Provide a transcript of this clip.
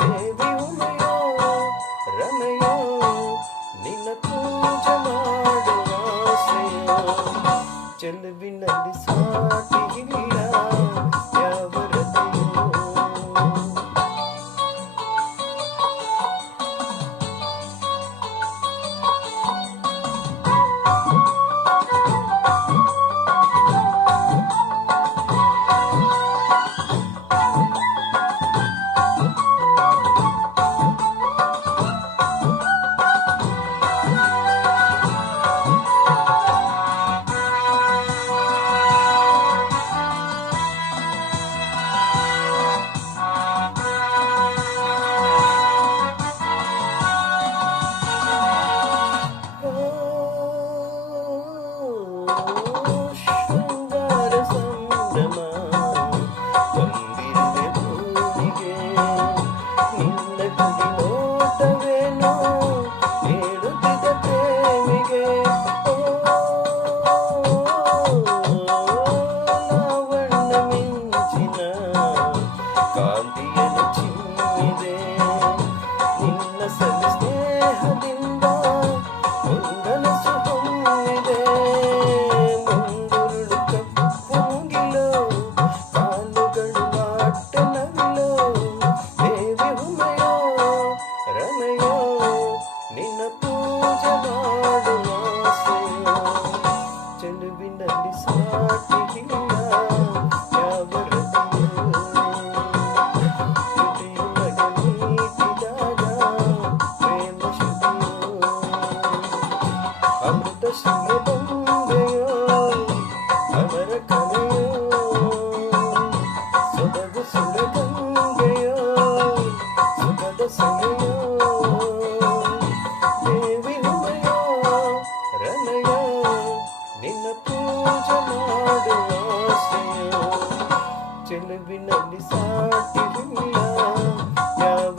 ದೇವಿ ಉಮೆಯೋ ರಮೆಯೋ ನಿನ್ನ ಪೂಜೆ ಮಾಡುವ ಆಸೆಯೋ ಚೆಲುವಿನಲ್ಲಿ ಸಾಟಿಗಿಲ್ಲ ಯಾವ ಹೃದಯೋ. ಶೃಂಗಾರ ಸಂಭ್ರಮ ಬಂದಿರುವೆ ಭೂಮಿಗೆ ನಿನ್ನ ಗುಡಿ ನೋಟವೇನೋ ಹೇಳುತ್ತಿದ್ದ ಪ್ರೇಮಿಗೆ ಲಾವಣ್ಣ ಮಿಂಚಿನ ಕಾಂತಿಯನ್ನು ಚಿಮ್ಮಿದೆ ನಿನ್ನ ಸವಿ ಸ್ನೇಹದಿಂದ ಒಂದನಸು ಹೊಮ್ಮಿದೆ ಮುಂಗುರುಳು ಕಪ್ಪು ಮುಗಿಲು ಕಾಲುಗಳು ನಾಟ್ಟ ನವಿಲು ದೇವಿ ಉಮೆಯೋ ರಮೆಯೋ ನಿನ್ನ ಪೂಜೆ ಮಾಡುವ ಆಸೆಯೋ ಚೆಲುವಿನಲ್ಲಿ ಸಾಟಿಗಿಲ್ಲ ಯಾವ ಹೃದಯೋ. ತುಟಿಯು ನಗೆ ನೀಟಿದಾಗ ಪ್ರೇಮ ಶ್ರುತಿಯೋ ಅಮೃತ ಶಿಲೆ ಬಂದೆಯೋ ಅಮರ ಕಲೆಯೋ ಸೊಬಗು ಸುಳಗಂಗೆಯೋ ಸುಖದ ಸೆಲೆಯೋ ದೇವಿ ಉಮೆಯೋ ರಮೆಯೋ ನಿನ್ನ ಪೂಜೆ ಮಾಡುವ ಆಸೆಯೋ ಚೆಲುವಿನಲ್ಲಿ ಸಾಟಿಗಿಲ್ಲ ಯಾವ